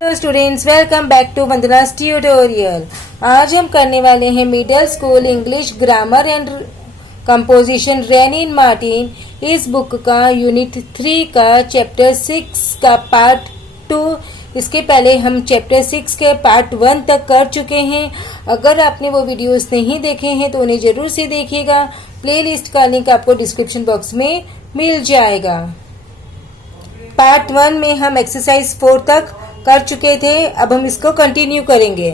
Hello students, welcome back to Vandana's tutorial. आज हम करने वाले हैं middle school English grammar and composition Wren and Martin इस बुक का यूनिट 3 का चैप्टर 6 का पार्ट 2। इसके पहले हम चैप्टर 6 के पार्ट 1 तक कर चुके हैं। अगर आपने वो वीडियोस नहीं देखे हैं तो उन्हें जरूर से देखिएगा। प्लेलिस्ट का लिंक आपको डिस्क्रिप्शन बॉक्स में मिल जाएगा। पार्ट 1 में हम एक्सरसाइज 4 तक कर चुके थे, अब हम इसको कंटिन्यू करेंगे।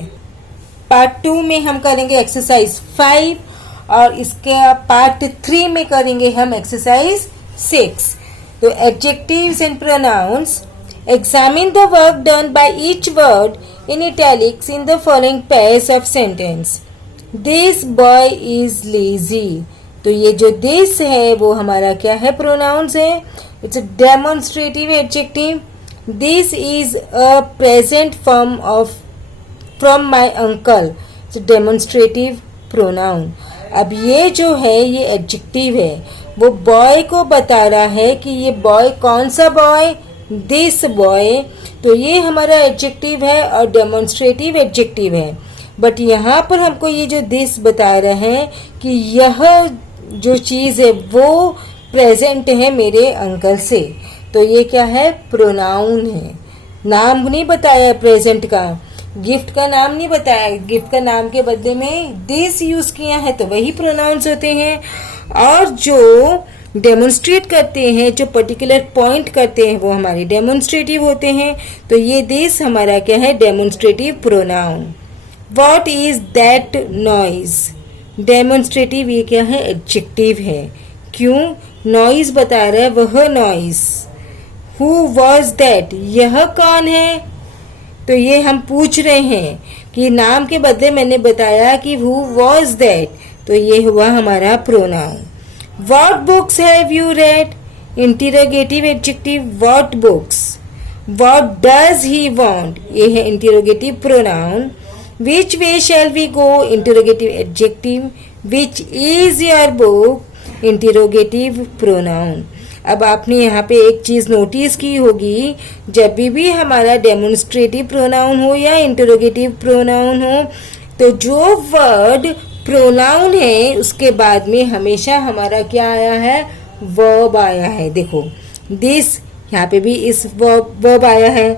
पार्ट 2 में हम करेंगे एक्सरसाइज 5 और इसके पार्ट 3 में करेंगे हम एक्सरसाइज 6। तो adjectives and pronouns. Examine the work done by each word in italics in the following pairs of sentence. This boy is lazy. तो ये जो दिस है वो हमारा क्या है, प्रोनाउंस है। It's a demonstrative adjective. This is a present form of from my uncle. It's a demonstrative pronoun. अब ये जो है ये एडजेक्टिव है, वो बॉय को बता रहा है कि ये बॉय कौन सा बॉय, दिस बॉय। तो ये हमारा एडजेक्टिव है और डेमोन्स्ट्रेटिव एडजेक्टिव है। बट यहाँ पर हमको ये जो दिस बता रहे हैं कि यह जो चीज़ है वो प्रेजेंट है मेरे अंकल से। तो ये क्या है, प्रोनाउन है। नाम नहीं बताया प्रेजेंट का, गिफ्ट का नाम नहीं बताया। गिफ्ट का नाम के बदले में दिस यूज किया है तो वही प्रोनाउंस होते हैं। और जो डेमोन्स्ट्रेट करते हैं, जो पर्टिकुलर पॉइंट करते हैं, वो हमारे डेमोन्स्ट्रेटिव होते हैं। तो ये दिस हमारा क्या है, demonstrative pronoun. What is that noise. Demonstrative ये क्या है, एडजेक्टिव है। क्यों, नॉइज बता रहा है, वह नॉइज। Who was that? यह कौन है। तो ये हम पूछ रहे हैं कि नाम के बदले मैंने बताया कि who was that, तो ये हुआ हमारा pronoun. What books have you read? Interrogative adjective, what books? What does he want? ये है interrogative pronoun। Which way shall we go? Interrogative adjective। Which is your book? Interrogative pronoun। अब आपने यहाँ पे एक चीज़ नोटिस की होगी, जब भी हमारा डेमोन्स्ट्रेटिव प्रोनाउन हो या इंटरोगेटिव प्रोनाउन हो, तो जो वर्ड प्रोनाउन है उसके बाद में हमेशा हमारा क्या आया है, वर्ब आया है। देखो दिस, यहाँ पे भी इस वर्ब आया है।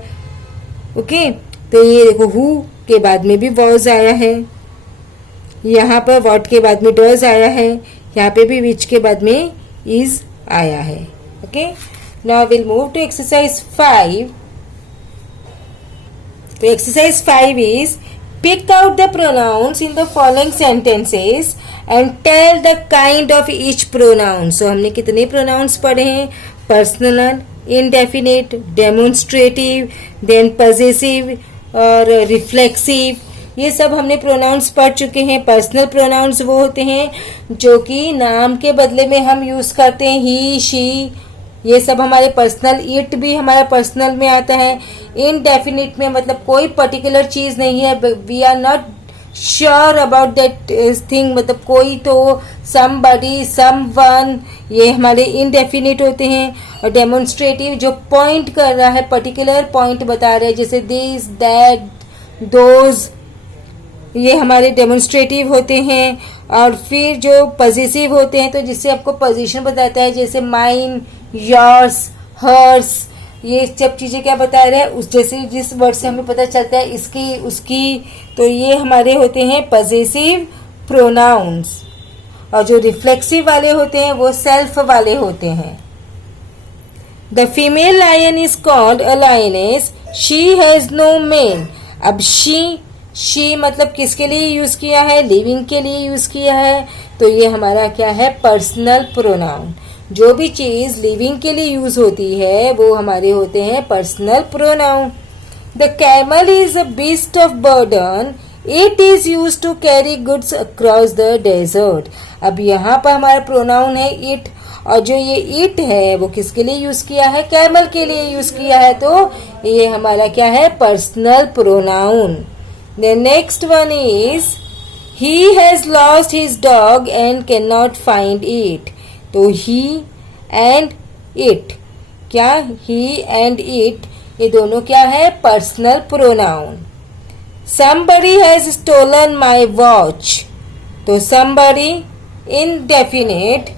ओके, तो ये देखो हु के बाद में भी वॉज आया है, यहाँ पर व्हाट के बाद में डज आया है, यहाँ पे भी विच के बाद में इज आया है। Okay, now we'll move to exercise 5. So exercise 5 is pick out the pronouns in the following sentences and tell the kind of each pronoun. So हमने कितने pronouns पढ़े हैं, personal, indefinite, demonstrative, then possessive और reflexive। ये सब हमने pronounce पढ़ चुके हैं। पर्सनल प्रोनाउंस वो होते हैं जो कि नाम के बदले में हम यूज करते हैं, ही, शी, ये सब हमारे पर्सनल। इट भी हमारा पर्सनल में आता है। इनडेफिनिट में मतलब कोई पर्टिकुलर चीज नहीं है, we are not sure about that thing, मतलब कोई तो, समबडी, समवन, ये हमारे इनडेफिनिट होते हैं। और डेमोन्स्ट्रेटिव जो पॉइंट कर रहा है, पर्टिकुलर पॉइंट बता रहे हैं, जैसे दिस, दैट, दोज, ये हमारे डेमोन्स्ट्रेटिव होते हैं। और फिर जो पॉजिटिव होते हैं, तो जिससे आपको पोजीशन बताता है, जैसे माइन, योर्स, हर्स, ये सब चीजें क्या बता रहे हैं, उस जैसे जिस वर्ड से हमें पता चलता है इसकी, उसकी, तो ये हमारे होते हैं पॉजिटिव प्रोनाउंस। और जो रिफ्लेक्सिव वाले होते हैं वो सेल्फ वाले होते हैं। The female lion is called a lioness, she has no mane. अब शी मतलब किसके लिए यूज किया है, लिविंग के लिए यूज किया है। तो ये हमारा क्या है, पर्सनल प्रोनाउन। जो भी चीज लिविंग के लिए यूज होती है वो हमारे होते हैं personal pronoun. The camel is a beast of burden, it is use to carry goods across the desert. अब यहाँ पर हमारा प्रोनाउन है इट, और जो ये इट है वो किसके लिए यूज किया है, कैमल के लिए यूज किया है। तो ये हमारा क्या है, personal pronoun. The next one is he has lost his dog and cannot find it. तो he and it, क्या, he and it ये दोनों क्या है? Personal pronoun. somebody has stolen my watch, तो somebody indefinite।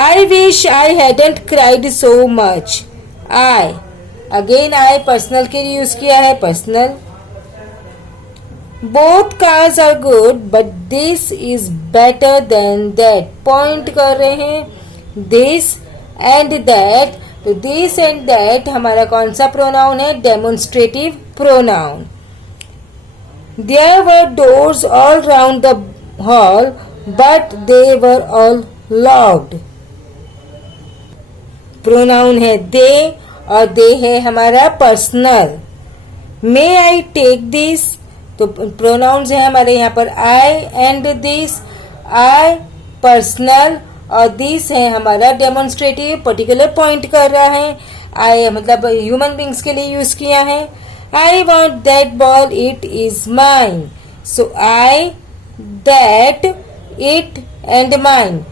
I wish I hadn't cried so much, I, again I personal के लिए use किया है, personal. Both cars are good but this is better than that, point कर रहे हैं this and that, तो this and that हमारा कौन सा प्रोनाउन है? Demonstrative pronoun. There were doors all round the hall but they were all locked, pronoun है they और दे है हमारा personal. May I take this, तो प्रोनाउंस है हमारे यहाँ पर आई एंड दिस, आई पर्सनल और दिस है हमारा डेमोन्स्ट्रेटिव, पर्टिकुलर पॉइंट कर रहा है। आई मतलब ह्यूमन बींग्स के लिए यूज किया है। I want that ball, it is mine, so I, that, it and mine.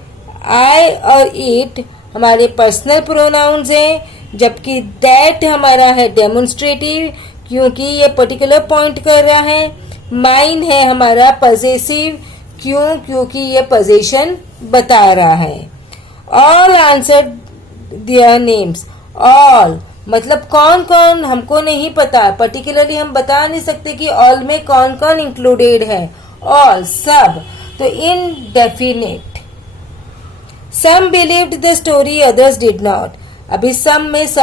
I और इट हमारे पर्सनल प्रोनाउंस हैं, जबकि दैट हमारा है डेमोन्स्ट्रेटिव क्योंकि ये पर्टिकुलर पॉइंट कर रहा है। माइन है हमारा पजेसिव, क्यों? क्योंकि ये पोजीशन बता रहा है। All answer their names, all मतलब कौन कौन हमको नहीं पता, पर्टिकुलरली हम बता नहीं सकते कि ऑल में कौन कौन इंक्लूडेड है। ऑल सब, तो indefinite. Some believed the story others did not, अभी सब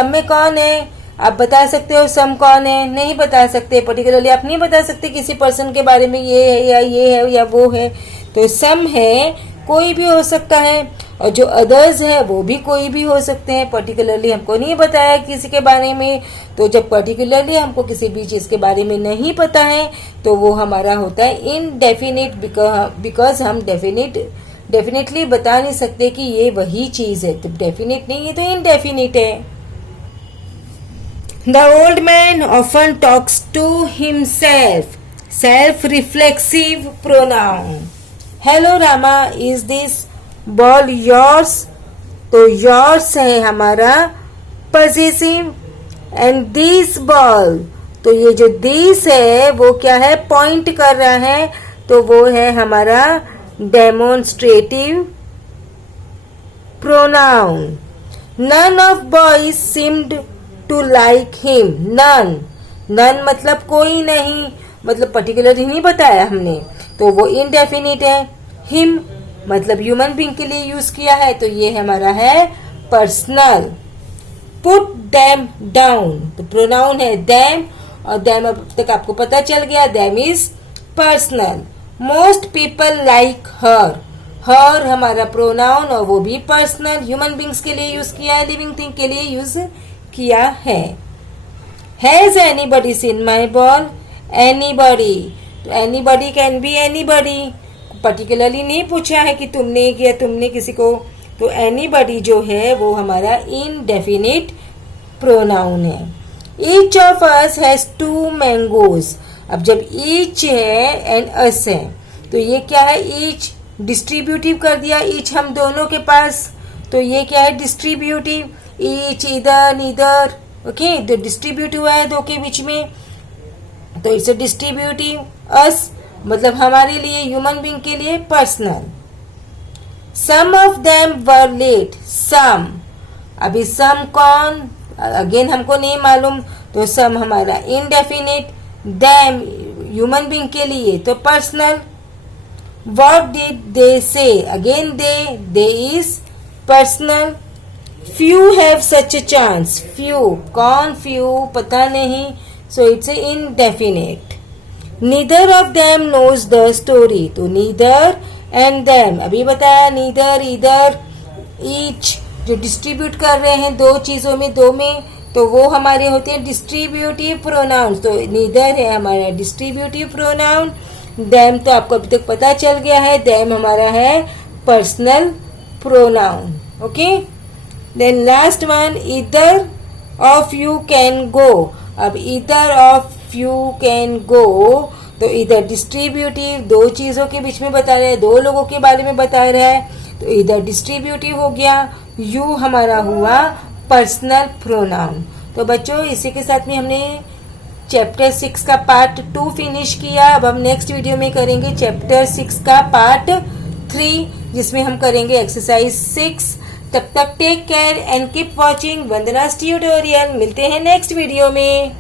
में कौन है? आप बता सकते हो सम कौन है? नहीं बता सकते, पर्टिकुलरली आप नहीं बता सकते किसी पर्सन के बारे में ये है या वो है। तो सम है कोई भी हो सकता है, और जो अदर्स है वो भी कोई भी हो सकते हैं, पर्टिकुलरली हमको नहीं बताया किसी के बारे में। तो जब पर्टिकुलरली हमको किसी भी चीज के बारे में नहीं पता है तो वो हमारा होता है इनडेफिनिट, बिकॉज हम डेफिनेटली बता नहीं सकते कि ये वही चीज है, तो डेफिनेट नहीं है तो इनडेफिनिट है। The old man often talks to himself, self-reflexive pronoun. Hello Rama, is this ball yours? तो yours है हमारा possessive, and this ball, तो ये जो this है वो क्या है? पॉइंट कर रहा है, तो वो है हमारा demonstrative pronoun. None of boys seemed to like him, none मतलब कोई नहीं, मतलब पर्टिकुलर ही नहीं बताया हमने, तो वो इनडेफिनिट है। हिम मतलब ह्यूमन बीइंग के लिए यूज किया है, तो ये हमारा है पर्सनल। पुट देम डाउन, तो प्रोनाउन है देम, और देम अब तक आपको पता चल गया, them is personal. Most people like her, her हमारा प्रोनाउन और वो भी पर्सनल, ह्यूमन बींग्स के लिए यूज किया है, लिविंग थिंग के लिए यूज किया है। Has anybody seen my ball, anybody, तो anybody can be anybody, particularly नहीं पूछा है कि तुमने किया, तुमने किसी को, तो एनीबडी जो है वो हमारा इनडेफिनिट प्रोनाउन है। Each of us has 2 mangoes, अब जब ईच है एंड अस है तो ये क्या है? ईच डिस्ट्रीब्यूटिव कर दिया, ईच हम दोनों के पास, तो ये क्या है? डिस्ट्रीब्यूटिव। ईच, इधर, नीदर, ओके, तो डिस्ट्रीब्यूटिव है दो के बीच में, तो इट्स अ डिस्ट्रीब्यूटिव। अस मतलब हमारे लिए, ह्यूमन बीइंग के लिए personal. Some of them were late, some, अभी सम कौन? अगेन हमको नहीं मालूम, तो सम हमारा इनडेफिनिट। देम ह्यूमन बीइंग के लिए तो personal. What did they say, again they is personal. Few have such a chance, few कौन? फ्यू पता नहीं, so it's indefinite. Neither of them knows the story, तो नीदर एंड देम अभी बताया, neither, इधर, ईच जो डिस्ट्रीब्यूट कर रहे हैं दो चीजों में, दो में, तो वो हमारे होते हैं डिस्ट्रीब्यूटिव प्रोनाउन, तो नीदर है हमारा डिस्ट्रीब्यूटिव प्रोनाउन। देम तो आपको अभी तक पता चल गया है, देम हमारा है personal pronoun, okay. Then last one, either of you can go, अब either of you can go, तो इधर डिस्ट्रीब्यूटिव, दो चीजों के बीच में बता रहे हैं, दो लोगों के बारे में बता रहा है, तो इधर डिस्ट्रीब्यूटिव हो गया। यू हमारा हुआ पर्सनल प्रोनाउन। तो बच्चों इसी के साथ में हमने चैप्टर 6 का पार्ट 2 फिनिश किया। अब हम नेक्स्ट वीडियो में करेंगे चैप्टर 6 का पार्ट 3, जिसमें हम करेंगे एक्सरसाइज 6। तब तक take care and keep watching Vandana's tutorial. मिलते हैं नेक्स्ट वीडियो में।